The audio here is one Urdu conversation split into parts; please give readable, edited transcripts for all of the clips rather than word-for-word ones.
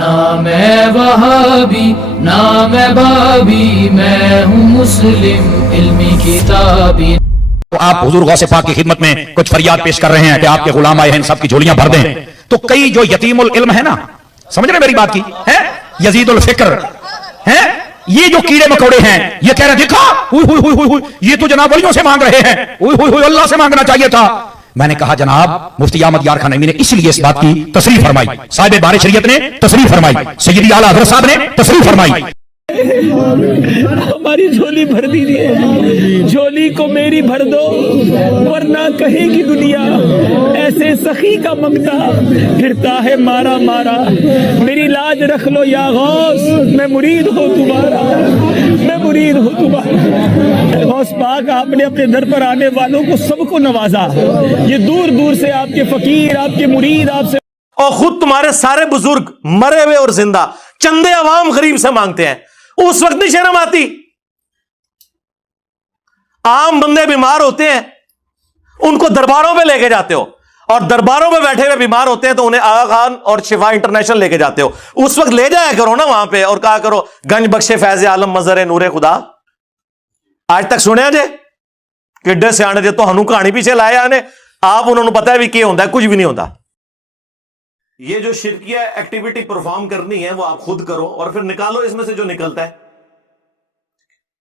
نہ میں وہابی نہ میں بابی، میں ہوں مسلم علمی کتابی۔ تو آپ حضور غوث پاک کی خدمت میں کچھ فریاد پیش کر رہے ہیں کہ آپ کے غلام آئے ہیں، ان سب کی جھولیاں بھر دیں۔ تو کئی جو یتیم العلم ہے نا، سمجھ رہے میری بات کی ہے، یزید الفکر ہے، یہ جو کیڑے مکوڑے ہیں، یہ کہہ رہے دیکھا ہوئی ہوئی ہوئی ہوئی یہ تو جناب ولیوں سے مانگ رہے ہیں، ہوئی ہوئی ہوئی اللہ سے مانگنا چاہیے تھا۔ میں نے کہا جناب مفتی احمد یار خان نعیمی نے اس لیے اس بات کی تصریح فرمائی، صاحب بار شریعت نے تصریح فرمائی، سیدی اعلیٰ حضرت صاحب نے تصریح فرمائی۔ ہماری جھولی بھر دیجیے، جھولی کو میری بھر دو، ورنہ کہے گی دنیا ایسے سخی کا منگتا پھرتا ہے مارا مارا۔ میری لاج رکھ لو یا غوث، میں مرید ہوں تمہارا، میں مرید ہوں تمہارا۔ غوث پاک آپ نے اپنے در پر آنے والوں کو سب کو نوازا، یہ دور دور سے آپ کے فقیر، آپ کے مرید آپ سے، اور خود تمہارے سارے بزرگ مرے ہوئے اور زندہ چندے عوام غریب سے مانگتے ہیں، اس وقت نہیں شرم آتی؟ عام بندے بیمار ہوتے ہیں، ان کو درباروں پہ لے کے جاتے ہو، اور درباروں پہ بیٹھے ہوئے بیمار ہوتے ہیں تو انہیں آغا خان اور شفا انٹرنیشنل لے کے جاتے ہو، اس وقت لے جایا کرو نا وہاں پہ اور کہا کرو گنج بخش فیض عالم مظہر نور خدا۔ آج تک سنیا جے کڈے سیانے جے تو ہنو کہانی پیچھے لائے آنے، آپ انہوں نے پتا ہے بھی کیا ہوتا ہے، کچھ بھی نہیں ہوتا۔ یہ جو شرکیہ ایکٹیویٹی پرفارم کرنی ہے وہ آپ خود کرو اور پھر نکالو اس میں سے جو نکلتا ہے،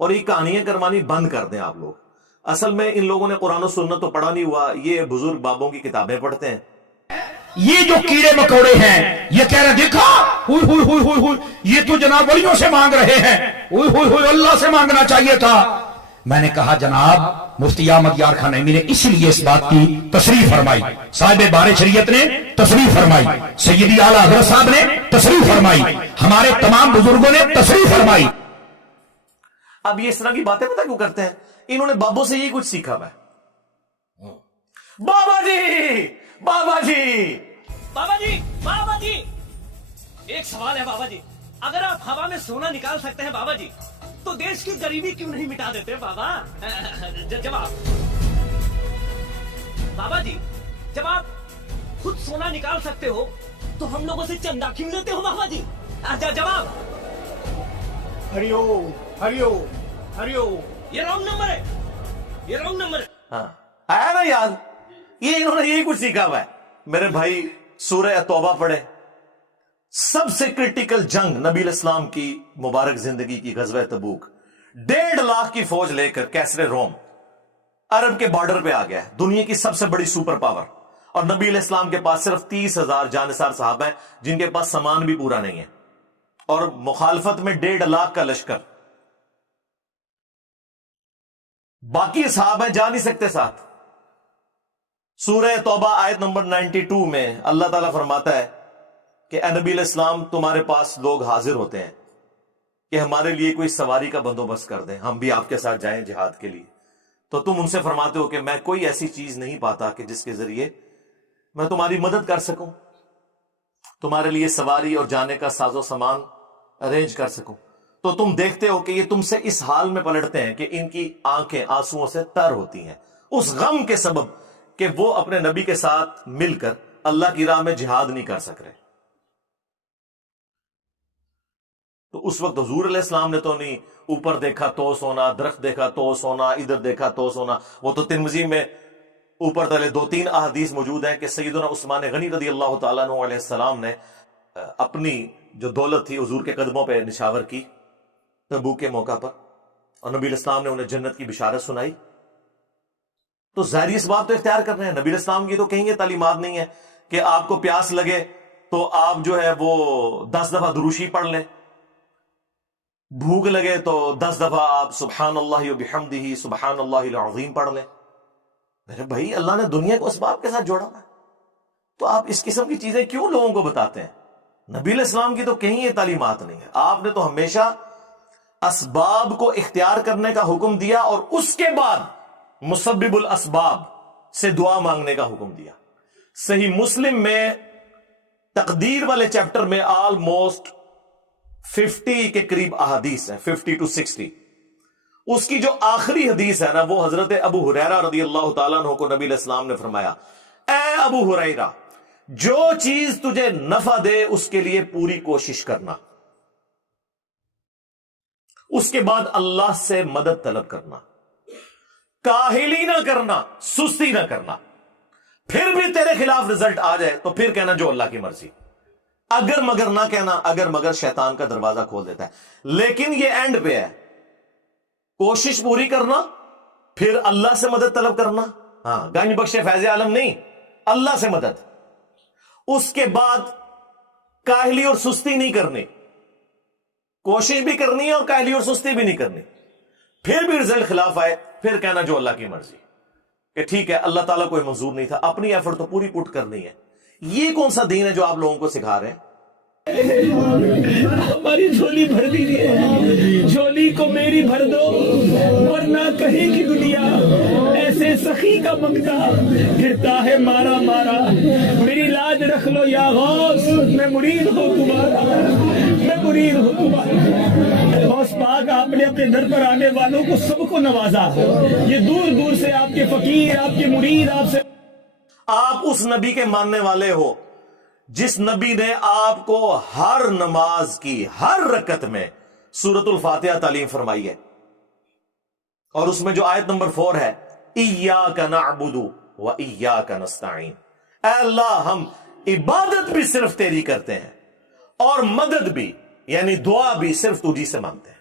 اور یہ کہانیاں کروانی بند کر دیں آپ لوگ۔ اصل میں ان لوگوں نے قرآن و سنت تو پڑھا نہیں ہوا، یہ بزرگ بابوں کی کتابیں پڑھتے ہیں۔ یہ جو کیڑے مکوڑے ہیں، یہ کہہ رہے دیکھا ہوئی ہوئی ہوئی ہوئی ہوئی یہ تو جناب ولیوں سے مانگ رہے ہیں، ہوئی ہوئی ہوئی اللہ سے مانگنا چاہیے تھا۔ میں نے کہا جناب مفتی احمد یار خان نعیمی نے اس لیے اس بات کی تصریح فرمائی، صاحب بار شریعت نے تصریح فرمائی، سیدی اعلیٰ حضرت صاحب نے تصریح فرمائی، ہمارے تمام بزرگوں نے تصریح فرمائی۔ اب یہ اس طرح کی باتیں پتہ کیوں کرتے ہیں؟ انہوں نے بابوں سے یہی کچھ سیکھا ہے۔ بابا جی بابا جی بابا جی بابا جی ایک سوال ہے بابا جی، اگر آپ ہوا میں سونا نکال سکتے ہیں بابا جی تو دیش کی غریبی کیوں نہیں مٹا دیتے بابا؟ جواب بابا جی، جب آپ خود سونا نکال سکتے ہو تو ہم لوگوں سے چندہ کیوں لیتے ہو بابا جی؟ جواب ہریو ہریو ہریو، یہ رانگ نمبر ہے، یہ رانگ نمبر ہے۔ ہاں آیا نا یاد، یہ انہوں نے یہی کچھ سیکھا ہوا ہے۔ میرے بھائی سورہ توبہ پڑھے، سب سے کرٹیکل جنگ نبی الاسلام کی مبارک زندگی کی غزوہ تبوک، 1.5 لاکھ کی فوج لے کر کیسر روم عرب کے بارڈر پہ آ گیا ہے، دنیا کی سب سے بڑی سپر پاور، اور نبی علیہ السلام کے پاس صرف 30,000 جانثار صحابہ ہیں جن کے پاس سامان بھی پورا نہیں ہے، اور مخالفت میں 1.5 لاکھ کا لشکر، باقی صحابہ جا نہیں سکتے ساتھ۔ سورہ توبہ آیت نمبر 92 میں اللہ تعالیٰ فرماتا ہے کہ اے نبی علیہ السلام تمہارے پاس لوگ حاضر ہوتے ہیں کہ ہمارے لیے کوئی سواری کا بندوبست کر دیں، ہم بھی آپ کے ساتھ جائیں جہاد کے لیے، تو تم ان سے فرماتے ہو کہ میں کوئی ایسی چیز نہیں پاتا کہ جس کے ذریعے میں تمہاری مدد کر سکوں، تمہارے لیے سواری اور جانے کا ساز و سامان ارینج کر سکوں، تو تم دیکھتے ہو کہ یہ تم سے اس حال میں پلٹتے ہیں کہ ان کی آنکھیں آنسوؤں سے تر ہوتی ہیں، اس غم کے سبب کہ وہ اپنے نبی کے ساتھ مل کر اللہ کی راہ میں جہاد نہیں کر سک رہے۔ تو اس وقت حضور علیہ السلام نے تو نہیں اوپر دیکھا تو سونا، درخت دیکھا تو سونا، ادھر دیکھا تو سونا، وہ تو ترمذی میں اوپر تلے 2-3 احادیث موجود ہیں کہ سیدنا عثمان غنی رضی اللہ تعالیٰ عنہ علیہ السلام نے اپنی جو دولت تھی حضور کے قدموں پہ نشاور کی تبوک کے موقع پر، اور نبی علیہ السلام نے انہیں جنت کی بشارت سنائی۔ تو ظاہری اسباب تو اختیار کر رہے ہیں، نبی علیہ السلام کی تو کہیں یہ تعلیمات نہیں ہے کہ آپ کو پیاس لگے تو آپ جو ہے وہ 10 دفعہ دروشی پڑھ لیں، بھوک لگے تو 10 دفعہ آپ سبحان اللہ و بحمدہ سبحان اللہ العظیم پڑھ لیں۔ میرے بھائی اللہ نے دنیا کو اسباب کے ساتھ جوڑا ہے، تو آپ اس قسم کی چیزیں کیوں لوگوں کو بتاتے ہیں؟ نبی علیہ السلام کی تو کہیں یہ تعلیمات نہیں ہے، آپ نے تو ہمیشہ اسباب کو اختیار کرنے کا حکم دیا اور اس کے بعد مسبب الاسباب سے دعا مانگنے کا حکم دیا۔ صحیح مسلم میں تقدیر والے چیپٹر میں آلموسٹ 50 کے قریب احادیث ہیں، 50 to 60۔ اس کی جو آخری حدیث ہے نا، وہ حضرت ابو ہریرہ رضی اللہ تعالیٰ عنہ کو نبی علیہ السلام نے فرمایا، اے ابو ہریرہ جو چیز تجھے نفع دے اس کے لیے پوری کوشش کرنا، اس کے بعد اللہ سے مدد طلب کرنا، کاہلی نہ کرنا، سستی نہ کرنا۔ پھر بھی تیرے خلاف رزلٹ آ جائے تو پھر کہنا جو اللہ کی مرضی، اگر مگر نہ کہنا، اگر مگر شیطان کا دروازہ کھول دیتا ہے۔ لیکن یہ اینڈ پہ ہے، کوشش پوری کرنا، پھر اللہ سے مدد طلب کرنا۔ ہاں، گنج بخش فیض عالم نہیں، اللہ سے مدد۔ اس کے بعد کاہلی اور سستی نہیں کرنی، کوشش بھی کرنی ہے اور کاہلی اور سستی بھی نہیں کرنی۔ پھر بھی رزلٹ خلاف آئے، پھر کہنا جو اللہ کی مرضی، کہ ٹھیک ہے اللہ تعالیٰ کوئی منظور نہیں تھا، اپنی ایفرٹ تو پوری پٹ کرنی ہے۔ یہ کون سا دین ہے جو آپ لوگوں کو سکھا رہے ہیں؟ ہماری جھولی بھر دیجیے، جھولی کو میری بھر دو ورنہ کہے گی دنیا ایسے سخی کا منگتا پھرتا ہے مارا مارا۔ میری لاج رکھ لو یا غوث، میں مرید ہوں تمہارا، میں مرید ہوں تمہارا۔ غوث پاک آپ نے اپنے در پر آنے والوں کو سب کو نوازا، یہ دور دور سے آپ کے فقیر، آپ کے مرید، آپ اس نبی کے ماننے والے ہو جس نبی نے آپ کو ہر نماز کی ہر رکعت میں سورۃ الفاتحہ تعلیم فرمائی ہے، اور اس میں جو آیت نمبر 4 ہے، ایاک نعبد و ایاک نستعین، اے اللہ ہم عبادت بھی صرف تیری کرتے ہیں اور مدد بھی، یعنی دعا بھی صرف تجھی سے مانگتے ہیں۔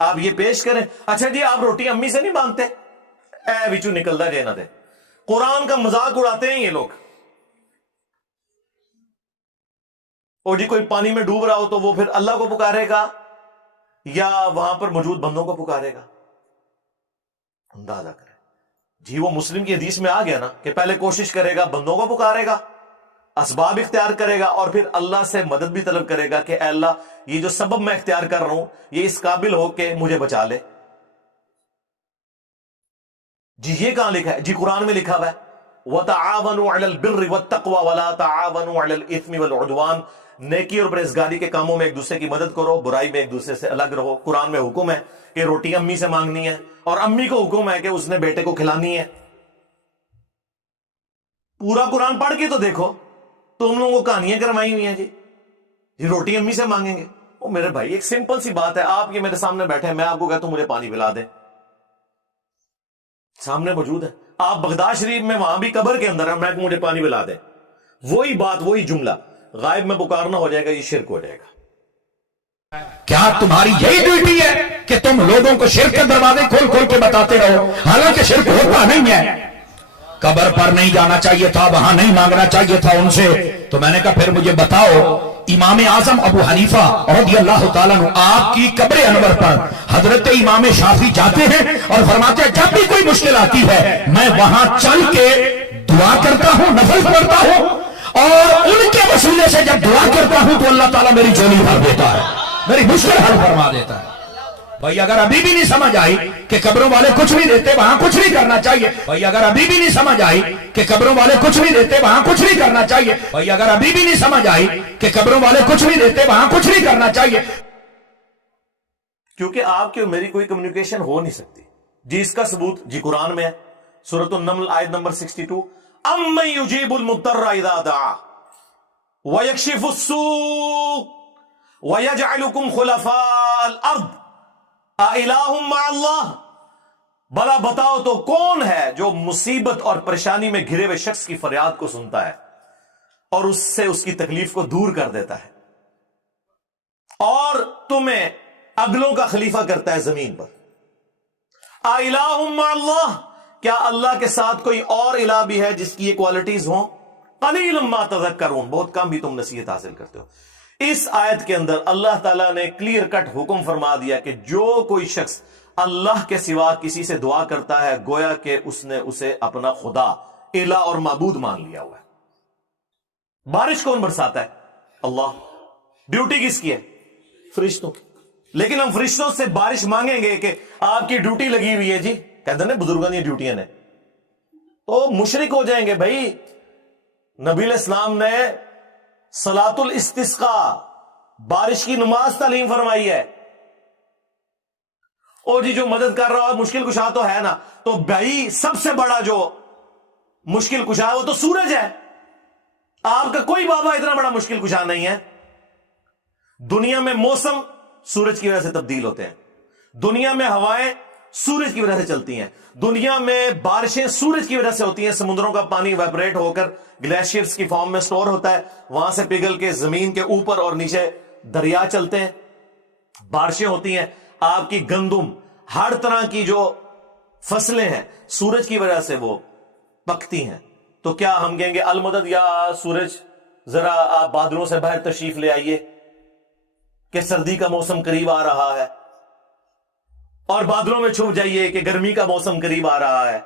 آپ یہ پیش کریں، اچھا جی آپ روٹی امی سے نہیں مانگتے، اے وچو نکلدا جے نہ دے۔ قرآن کا مذاق اڑاتے ہیں یہ لوگ، اور جی کوئی پانی میں ڈوب رہا ہو تو وہ پھر اللہ کو پکارے گا یا وہاں پر موجود بندوں کو پکارے گا؟ اندازہ کریں جی، وہ مسلم کی حدیث میں آ گیا نا کہ پہلے کوشش کرے گا، بندوں کو پکارے گا، اسباب اختیار کرے گا، اور پھر اللہ سے مدد بھی طلب کرے گا کہ اے اللہ یہ جو سبب میں اختیار کر رہا ہوں یہ اس قابل ہو کہ مجھے بچا لے۔ جی یہ کہاں لکھا ہے؟ جی قرآن میں لکھا ہوا ہے وَتَعَاوَنُوا عَلَى الْبِرِّ وَالتَّقْوَى وَلَا تَعَاوَنُوا عَلَى الْإِثْمِ وَالْعُدْوَانِ، نیکی اور پرہیزگاری کے کاموں میں ایک دوسرے کی مدد کرو، برائی میں ایک دوسرے سے الگ رہو۔ قرآن میں حکم ہے کہ روٹی امی سے مانگنی ہے، اور امی کو حکم ہے کہ اس نے بیٹے کو کھلانی ہے۔ پورا قرآن پڑھ کے تو دیکھو، تم لوگوں کو کہانیاں کروائی ہوئی ہیں جی روٹی امی سے مانگیں گے۔ او میرے بھائی ایک سمپل سی بات ہے، آپ یہ میرے سامنے بیٹھے ہیں، میں آپ کو کہتا ہوں مجھے پانی پلا دیں، سامنے موجود ہے، آپ بغداد شریف میں وہاں بھی قبر کے اندر ہے، میں مجھے پانی پلا دیں، وہی بات وہی جملہ غائب میں پکارنا ہو جائے گا، یہ شرک ہو جائے گا۔ کیا تمہاری یہی ڈیوٹی ہے کہ تم لوگوں کو شرک کے دروازے کھول کھول کے بتاتے رہو، حالانکہ شرک ہوتا نہیں ہے؟ قبر پر نہیں جانا چاہیے تھا، وہاں نہیں مانگنا چاہیے تھا ان سے، تو میں نے کہا پھر مجھے بتاؤ، امام اعظم ابو حنیفہ رضی اللہ تعالیٰ عنہ آپ کی قبر انور پر حضرت امام شافعی جاتے ہیں اور فرماتے ہیں جب بھی کوئی مشکل آتی ہے میں وہاں چل کے دعا کرتا ہوں، نفل پڑھتا ہوں، اور ان کے وسیلے سے جب دعا کرتا ہوں تو اللہ تعالیٰ میری جھولی بھر دیتا ہے، میری مشکل حل فرما دیتا ہے۔ بھائی اگر ابھی بھی نہیں سمجھ آئی کہ قبروں والے کچھ نہیں دیتے وہاں کچھ نہیں کرنا چاہیے، بھائی اگر ابھی بھی نہیں سمجھ آئی کہ قبروں والے کچھ نہیں دیتے وہاں کچھ نہیں کرنا چاہیے، بھائی اگر ابھی بھی نہیں سمجھ آئی کہ قبروں والے کچھ نہیں دیتے وہاں کچھ نہیں کرنا چاہیے، کیونکہ آپ کی اور میری کوئی کمیونیکیشن ہو نہیں سکتی۔ جی اس کا ثبوت جی قرآن میں ہے، سورۃ النمل آیت نمبر 62، اَمَّن يُجِيبُ الْمُضْطَرَّ إِذَا دَعَاهُ وَيَكْشِفُ السُّوءَ وَيَجْعَلُكُمْ خُلَفَاءَ الْأَرْضِ أَإِلَٰهٌ مَّعَ اللَّهِ، بھلا بتاؤ تو کون ہے جو مصیبت اور پریشانی میں گھرے ہوئے شخص کی فریاد کو سنتا ہے اور اس سے اس کی تکلیف کو دور کر دیتا ہے، اور تمہیں اگلوں کا خلیفہ کرتا ہے زمین پر۔ أَإِلَٰهٌ مَّعَ اللَّهِ، کیا اللہ کے ساتھ کوئی اور الہ بھی ہے جس کی یہ کوالٹیز ہوں؟ قَلِيلٌ مَّا تَذَكَّرُونَ، بہت کم بھی تم نصیحت حاصل کرتے ہو۔ اس آیت کے اندر اللہ تعالیٰ نے کلیئر کٹ حکم فرما دیا کہ جو کوئی شخص اللہ کے سوا کسی سے دعا کرتا ہے گویا کہ اس نے اسے اپنا خدا، الہ اور معبود مان لیا ہوا ہے۔ بارش کون برساتا ہے؟ اللہ۔ ڈیوٹی کس کی ہے؟ فرشتوں کی۔ لیکن ہم فرشتوں سے بارش مانگیں گے کہ آپ کی ڈیوٹی لگی ہوئی ہے جی، کہتے ہیں بزرگوں کی ڈیوٹیاں نے، تو مشرک ہو جائیں گے۔ بھائی نبی علیہ السلام نے صلاۃ الاستسقاء، بارش کی نماز تعلیم فرمائی ہے، اور جی جو مدد کر رہا ہے مشکل کشا تو ہے نا، تو بھائی سب سے بڑا جو مشکل کشا ہے وہ تو سورج ہے، آپ کا کوئی بابا اتنا بڑا مشکل کشا نہیں ہے. دنیا میں موسم سورج کی وجہ سے تبدیل ہوتے ہیں, دنیا میں ہوائیں سورج کی وجہ سے چلتی ہیں, دنیا میں بارشیں سورج کی وجہ سے ہوتی ہیں. سمندروں کا پانی ویپریٹ ہو کر گلیشیئرز کی فارم میں سٹور ہوتا ہے, وہاں سے پگھل کے زمین کے اوپر اور نیچے دریا چلتے ہیں, بارشیں ہوتی ہیں. آپ کی گندم, ہر طرح کی جو فصلیں ہیں سورج کی وجہ سے وہ پکتی ہیں. تو کیا ہم کہیں گے المدد یا سورج ذرا آپ بادلوں سے باہر تشریف لے آئیے کہ سردی کا موسم قریب آ رہا ہے, اور بادلوں میں چھپ جائیے کہ گرمی کا موسم قریب آ رہا ہے.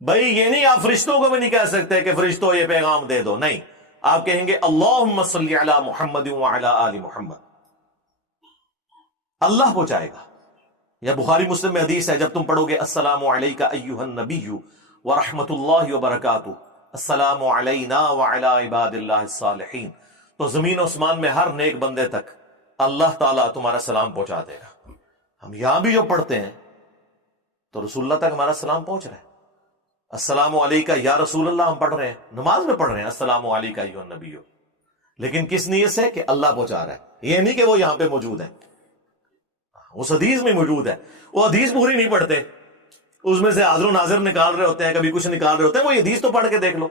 بھائی یہ نہیں, آپ فرشتوں کو بھی نہیں کہہ سکتے کہ فرشتوں یہ پیغام دے دو, نہیں, آپ کہیں گے اللہم صلی علی محمد وعلی آل محمد, اللہ پہنچائے گا. یا بخاری مسلم میں حدیث ہے, جب تم پڑھو گے السلام علیکہ ایہا النبی ورحمۃ اللہ وبرکاتہ, السلام علینا وعلی عباد اللہ الصالحین, تو زمین و اسمان میں ہر نیک بندے تک اللہ تعالیٰ تمہارا سلام پہنچا دے گا. ہم یہاں بھی جو پڑھتے ہیں تو رسول اللہ تک ہمارا سلام پہنچ رہا ہے. السلام علیکہ یا رسول اللہ ہم پڑھ رہے ہیں, نماز میں پڑھ رہے ہیں السلام علیکہ ایھا النبی, لیکن کس نیت سے کہ اللہ پہنچا رہا ہے, یہ نہیں کہ وہ یہاں پہ موجود ہیں. اس حدیث میں موجود ہے, وہ حدیث پوری نہیں پڑھتے, اس میں سے حاضر و ناظر نکال رہے ہوتے ہیں, کبھی کچھ نکال رہے ہوتے ہیں. وہ یہ حدیث تو پڑھ کے دیکھ لو.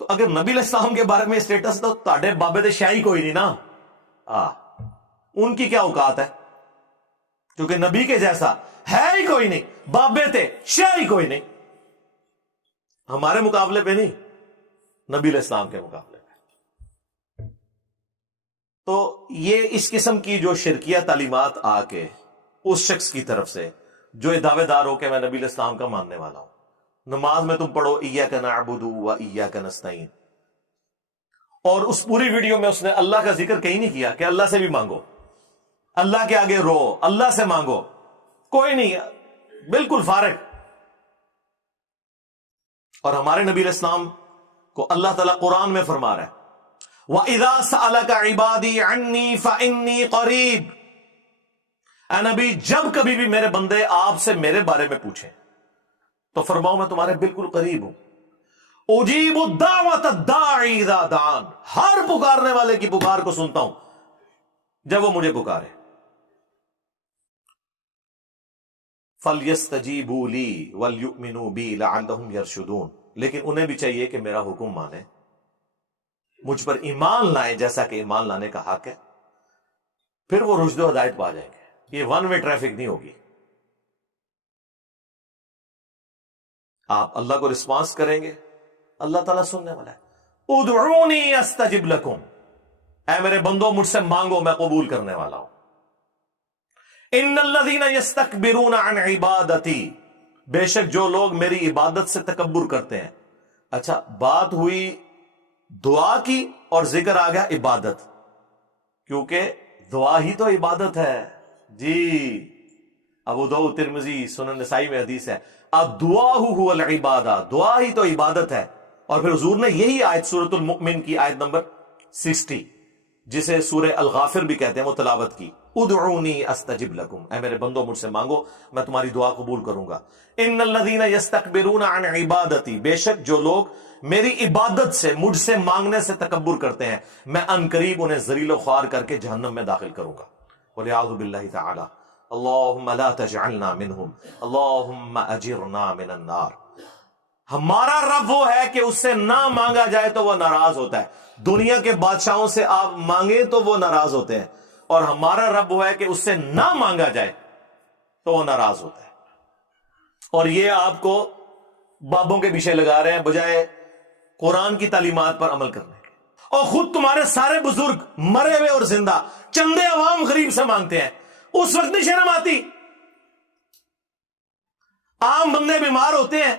تو اگر نبی علیہ السلام کے بارے میں اسٹیٹس تو تاڑے بابے دے شاہی کوئی نہیں نا, ان کی کیا اوقات ہے, کیونکہ نبی کے جیسا ہے ہی کوئی نہیں, بابے تے شاہی کوئی نہیں. ہمارے مقابلے پہ نہیں, نبی علیہ السلام کے مقابلے پہ. تو یہ اس قسم کی جو شرکیہ تعلیمات آ کے اس شخص کی طرف سے جو یہ دعوے دار ہو کہ میں نبی علیہ السلام کا ماننے والا ہوں, نماز میں تم پڑھو ایاک نعبد و ایاک نستعین, اور اس پوری ویڈیو میں اس نے اللہ کا ذکر کہیں نہیں کیا کہ اللہ سے بھی مانگو, اللہ کے آگے رو, اللہ سے مانگو, کوئی نہیں, بالکل فارغ. اور ہمارے نبی علیہ السلام کو اللہ تعالیٰ قرآن میں فرما رہا ہے وَإِذَا سَأَلَكَ عِبَادِي عَنِّي فَإِنِّي قَرِيبٌ, اے نبی جب کبھی بھی میرے بندے آپ سے میرے بارے میں پوچھیں تو فرماؤ میں تمہارے بالکل قریب ہوں. اجیب الدعوۃ الداعی اذا دعان, ہر پکارنے والے کی پکار کو سنتا ہوں جب وہ مجھے پکارے. فَلْيَسْتَجِيبُوا لِي وَلْيُؤْمِنُوا بِي لَعَلَّهُمْ يَرْشُدُونَ, لیکن انہیں بھی چاہیے کہ میرا حکم مانے, مجھ پر ایمان لائیں جیسا کہ ایمان لانے کا حق ہے, پھر وہ رشد و ہدایت پا جائیں گے. یہ ون وے ٹریفک نہیں ہوگی. آپ اللہ کو رسپانس کریں گے, اللہ تعالیٰ سننے والا ہے. ادعونی استجب لکم, اے میرے بندو مجھ سے مانگو میں قبول کرنے والا ہوں. ان الذین یستکبرون عن عبادتی, بے شک جو لوگ میری عبادت سے تکبر کرتے ہیں. اچھا, بات ہوئی دعا کی اور ذکر آ گیا عبادت, کیونکہ دعا ہی تو عبادت ہے جی. ابو داؤد, ترمذی, سنن نسائی میں حدیث ہے الدعاء هو العبادہ, دعا ہی تو عبادت ہے. اور پھر حضور نے یہی آیت سورۃ المؤمن کی آیت نمبر 60 جسے سورہ الغافر بھی کہتے ہیں وہ تلاوت کی. ادعونی استجب لکم, اے میرے بندو مجھ سے مانگو میں تمہاری دعا قبول کروں گا. ان الذین یستکبرون عن عبادتی, بے شک جو لوگ میری عبادت سے مجھ سے مانگنے سے تکبر کرتے ہیں میں ان قریب انہیں ذلیل و خوار کر کے جہنم میں داخل کروں گا. والعیاذ باللہ تعالی. اللہم لا تجعلنا منہم, اللہم اجرنا من النار. ہمارا رب وہ ہے کہ اس سے نہ مانگا جائے تو وہ ناراض ہوتا ہے. دنیا کے بادشاہوں سے آپ مانگیں تو وہ ناراض ہوتے ہیں, اور ہمارا رب وہ ہے کہ اس سے نہ مانگا جائے تو وہ ناراض ہوتا ہے. اور یہ آپ کو بابوں کے پیچھے لگا رہے ہیں بجائے قرآن کی تعلیمات پر عمل کرنے کے. اور خود تمہارے سارے بزرگ مرے ہوئے اور زندہ چندے عوام غریب سے مانگتے ہیں, اس وقت نہیں شرم آتی؟ عام بندے بیمار ہوتے ہیں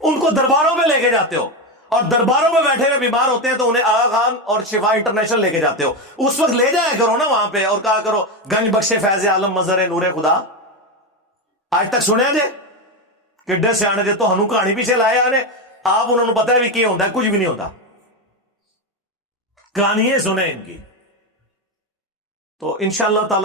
ان کو درباروں میں لے کے جاتے ہو, اور درباروں میں بیٹھے ہوئے بیمار ہوتے ہیں تو انہیں آغا خان اور شفا انٹرنیشنل لے کے جاتے ہو. اس وقت لے جایا کرو نا وہاں پہ اور کہا کرو گنج بخش فیض عالم مظہر نور خدا. آج تک سنیا جے کڈے سیانے جے تو ہنو کہانی پیچھے لائے آنے, آپ انہوں نے پتا ہے بھی کیا ہوتا ہے, کچھ بھی نہیں ہوتا, کہانیاں سنیں ان کی. تو انشاءاللہ تعالی